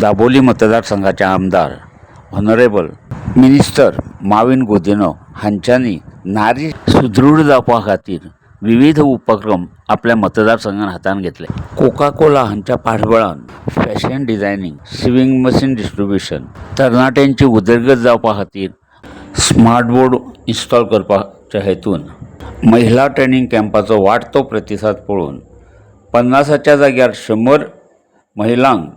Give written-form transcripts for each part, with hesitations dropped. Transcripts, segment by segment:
दाबोली मतदारसंघाचे आमदार honourable minister Mauvin Gudino हांच्यांनी नारी सुदृढ जावपा खातीर विविध उपक्रम आपल्या मतदारसंघात हातान घेतले. कोका कोला हांच्या पाठबळान फॅशन डिझायनिंग, सिविंग मशीन डिस्ट्रीब्युशन, तरणाट्यांची उदरगत जावपा खातीर स्मार्ट बोर्ड इन्स्टॉल करपाच्या हेतून महिला ट्रेनिंग कॅम्पाचो वाडतो प्रतिसाद पळोवन 50च्या जाग्यार 100 महिलांक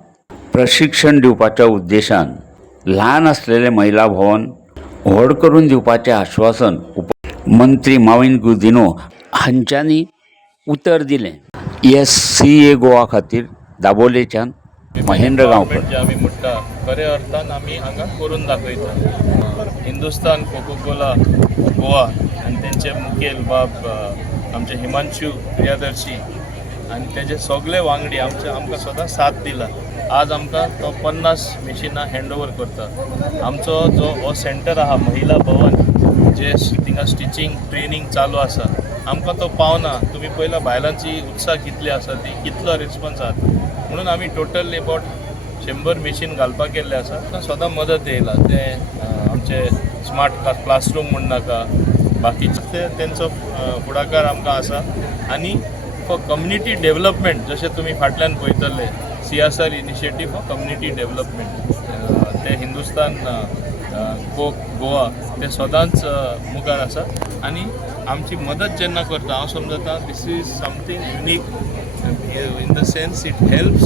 प्रशिक्षण दिवपाच्या उद्देशान ल्हान आसलेले महिला भवन व्हड करून दिवपाचें आश्वासन मंत्री माविन गुदिनो हांच्यांनी उतर दिलें. SCA गोवा खातीर दाबोलेच्यान महेंद्र गांवकर. जे आमी म्हणटा खरे अर्थान आमी हांगा करून दाखयता. हिंदुस्तान कोको कोला गोवा आनी तेंचे मुखेल बाब आमचे हिमांशू प्रियदर्शी आनी तेजे सगळे वांगडी आमकां सदां साथ दिला. आज आमकां तो 50 मशिनां हँड ओवर करता. आमचो जो हो सेंटर आहा महिला भवन जे थिंगा स्टिचींग ट्रेनिंग चालू आसा आमकां तो पावना. तुमी पळयला बायलांची उत्साह कितली आसा ती कितलो रिस्पॉन्स आसा म्हणून आमी टोटल अबाउट 100 मशीन घालपाक केल्ले आसा. ताका सदां मदत येयला. ते आमचे स्मार्ट क्लासरूम म्हण नाका बाकीचे तेंचो फुडाकार आमकां आसा. आनी फॉर कम्युनिटी डेव्हलपमेंट जशें तुमी फाटल्यान पळयतले CSR initiative for community development ते हिंदुस्तान गोवा ते सदांच मुखार आसा. आनी आमची मदत जेन्ना करता हांव समजता this is something unique in the sense it helps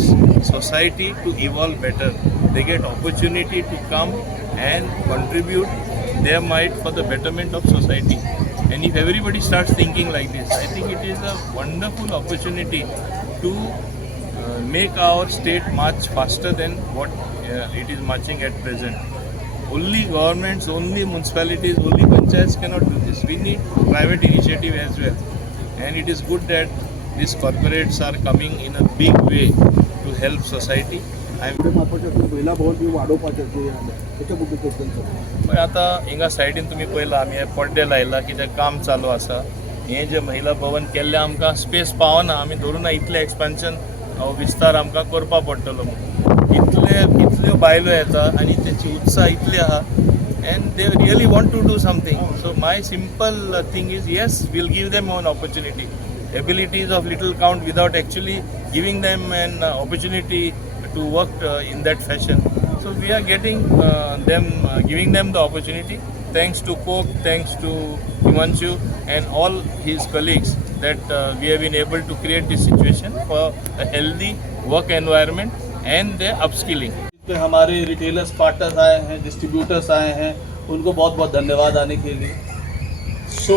society to evolve better. They get opportunity to come and contribute their might for the betterment of society. And if everybody starts thinking like this, I think it is a wonderful opportunity to make our state march faster than what it is marching at present. Only governments, only municipalities, only panchayats cannot do this. We need private initiative as well. And it is good that these corporates are coming in a big way to help society. पण आता हिंगा सायडीन तुमी पळयला आमी हे पड्डे लायला कितें काम चालू आसा. हे जे महिला भवन केल्ले आमकां स्पेस पावना. आमी धरून इतलें एक्सपेन्शन विस्तार आमकां करपा पडटलो म्हणून. इतल्यो बायलो येता आनी तेची उत्साह इतली आहा and they really want to do something. So my simple thing is yes, we'll give them an opportunity. Abilities of little count without actually giving them an opportunity to work in that fashion. So we are getting giving them the opportunity thanks to Coke, thanks to Himanshu and all his colleagues that we have been able to create this situation for a healthy work environment and their upskilling. हमारे retailers partners आए हैं, distributors आए हैं, उनको बहुत बहुत धन्यवाद आने के लिए. सो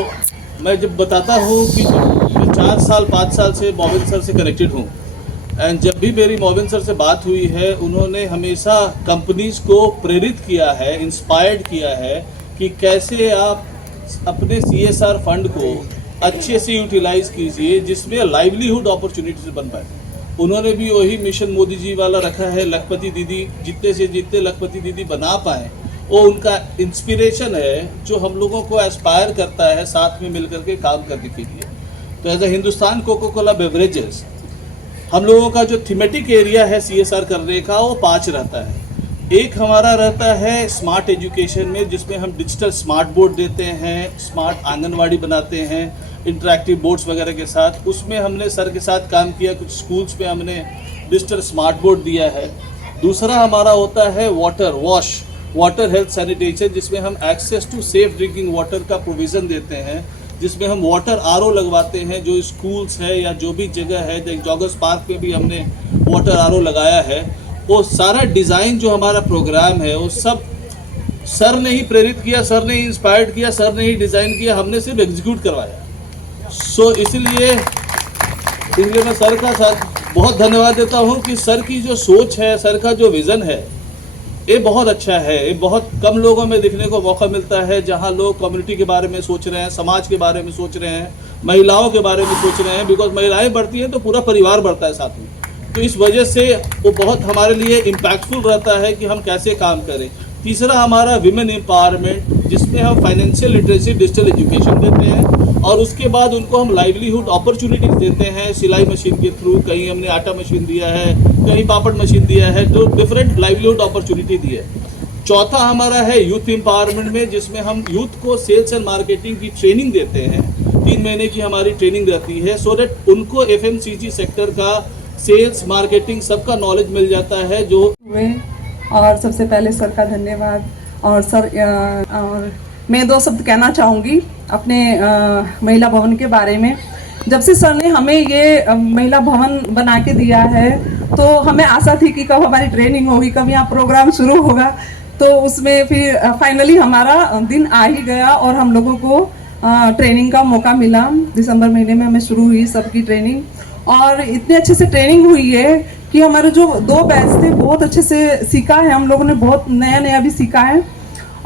मैं जब बताता हूँ कि मैं 4 साल 5 साल से मोविन सर से कनेक्टेड हूँ एंड जब भी मेरी मोविन सर से बात हुई है उन्होंने हमेशा कंपनीज़ को प्रेरित किया है, इंस्पायर्ड किया है कि कैसे आप अपने CSR फंड को अच्छे से यूटिलाइज़ कीजिए जिसमें लाइवलीहुड अपॉर्चुनिटीज बन पाए. उन्होंने भी वही मिशन मोदी जी वाला रखा है. लखपति दीदी जितने से जितने लखपति दीदी बना पाए वो उनका इंस्पिरेशन है जो हम लोगों को एस्पायर करता है साथ में मिलकर के काम करने के लिए. तो as a Hindustan Coca Cola Beverages हम लोगों का जो थीमेटिक एरिया है CSR करने का वो 5 रहता है. एक हमारा रहता है स्मार्ट एजुकेशन में जिसमें हम डिजिटल स्मार्ट बोर्ड देते हैं, स्मार्ट आंगनवाड़ी बनाते हैं इंटरैक्टिव बोर्ड्स वगैरह के साथ. उसमें हमने सर के साथ काम किया. कुछ स्कूल्स में हमने डिजिटल स्मार्ट बोर्ड दिया है. दूसरा हमारा होता है वाटर हेल्थ सैनिटेशन जिसमें हम access to safe drinking water का प्रोविज़न देते हैं जिसमें हम वाटर RO लगवाते हैं. जो स्कूल्स है या जो भी जगह है, जॉगर्स पार्क में भी हमने वाटर RO लगाया है. वो सारा डिज़ाइन जो हमारा प्रोग्राम है वो सब सर ने ही प्रेरित किया, सर ने ही इंस्पायर्ड किया, सर ने ही डिज़ाइन किया, हमने सिर्फ एग्जीक्यूट करवाया. सो इसलिए मैं सर का बहुत धन्यवाद देता हूँ कि सर की जो सोच है, सर का जो विज़न है ये बहुत अच्छा है. ये बहुत कम लोगों में दिखने को मौका मिलता है जहाँ लोग कम्युनिटी के बारे में सोच रहे हैं, समाज के बारे में सोच रहे हैं, महिलाओं के बारे में सोच रहे हैं. बिकॉज महिलाएं बढ़ती हैं तो पूरा परिवार बढ़ता है साथ में. तो इस वजह से वो बहुत हमारे लिए इम्पैक्टफुल रहता है कि हम कैसे काम करें. तीसरा हमारा विमेन एम्पावरमेंट जिसमें हम फाइनेंशियल लिटरेसी डिजिटल एजुकेशन देते हैं और उसके बाद उनको हम लाइवलीहुड अपॉर्चुनिटीज देते हैं सिलाई मशीन के थ्रू, कहीं हमने आटा मशीन दिया है, कहीं पापड़ मशीन दिया है, तो डिफरेंट लाइवलीहुड अपॉर्चुनिटी दी है। चौथा हमारा है यूथ एम्पावरमेंट में, जिसमें हम यूथ को सेल्स एंड मार्केटिंग की ट्रेनिंग देते हैं। 3 महीने की हमारी ट्रेनिंग रहती है, सो दैट उनको FMCG सेक्टर का सेल्स मार्केटिंग सबका नॉलेज मिल जाता है। जो और सबसे पहले सर का धन्यवाद। और सर और मैं 2 शब्द कहना चाहूँगी अपने महिला भवन के बारे में। जब से सर ने हमें ये महिला भवन बना के दिया है तो हमें आशा थी कि कब हमारी ट्रेनिंग होगी, कब यहाँ प्रोग्राम शुरू होगा। तो उसमें फिर फाइनली हमारा दिन आ ही गया और हम लोगों को ट्रेनिंग का मौका मिला। दिसंबर महीने में हमें शुरू हुई सबकी ट्रेनिंग, और इतने अच्छे से ट्रेनिंग हुई है कि हमारे जो 2 बैच थे बहुत अच्छे से सीखा है, हम लोगों ने बहुत नया भी सीखा है।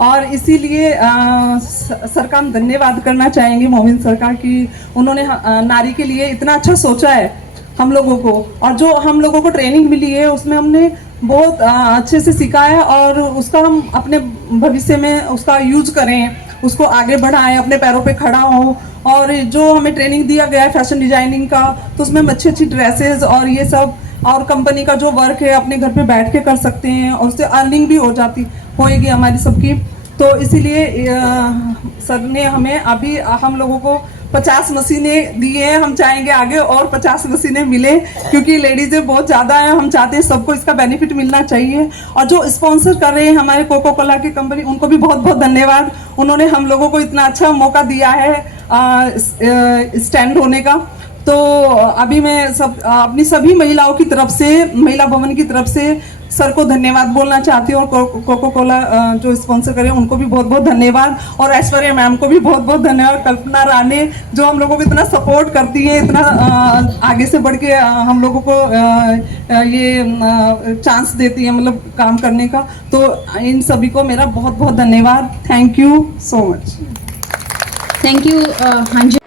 और इसीलिए सर का हम धन्यवाद करना चाहेंगे मोमिन सर का कि उन्होंने नारी के लिए इतना अच्छा सोचा है हम लोगों को, और जो हम लोगों को ट्रेनिंग मिली है उसमें हमने बहुत अच्छे से सीखा है, और उसका हम अपने भविष्य में उसका यूज करें, उसको आगे बढ़ाएं, अपने पैरों पे खड़ा हो। और जो हमें ट्रेनिंग दिया गया है फैशन डिजाइनिंग का, तो उसमें हम अच्छी ड्रेसेस और ये सब और कंपनी का जो वर्क है अपने घर पे बैठ के कर सकते हैं, और उससे अर्निंग भी होएगी हमारी सबकी। तो इसीलिए सर ने हमें अभी हम लोगों को 50 मशीनें दी हैं। हम चाहेंगे आगे और 50 मशीनें मिले, क्योंकि लेडीज़ें बहुत ज़्यादा हैं, हम चाहते हैं सबको इसका बेनिफिट मिलना चाहिए। और जो स्पॉन्सर कर रहे हैं हमारे कोको कोला की कंपनी, उनको भी बहुत बहुत धन्यवाद। उन्होंने हम लोगों को इतना अच्छा मौका दिया है स्टैंड होने का। तो अभी मैं अपनी सभी महिलाओं की तरफ से, महिला भवन की तरफ से सर को धन्यवाद बोलना चाहती हूँ, और कोको कोला जो स्पॉन्सर करे उनको भी बहुत बहुत धन्यवाद, और ऐश्वर्या मैम को भी बहुत बहुत धन्यवाद, कल्पना राणे जो हम लोगों को इतना सपोर्ट करती है, इतना आगे से बढ़ के हम लोगों को ये चांस देती है मतलब काम करने का। तो इन सभी को मेरा बहुत बहुत धन्यवाद। Thank you so much. Thank you Anju.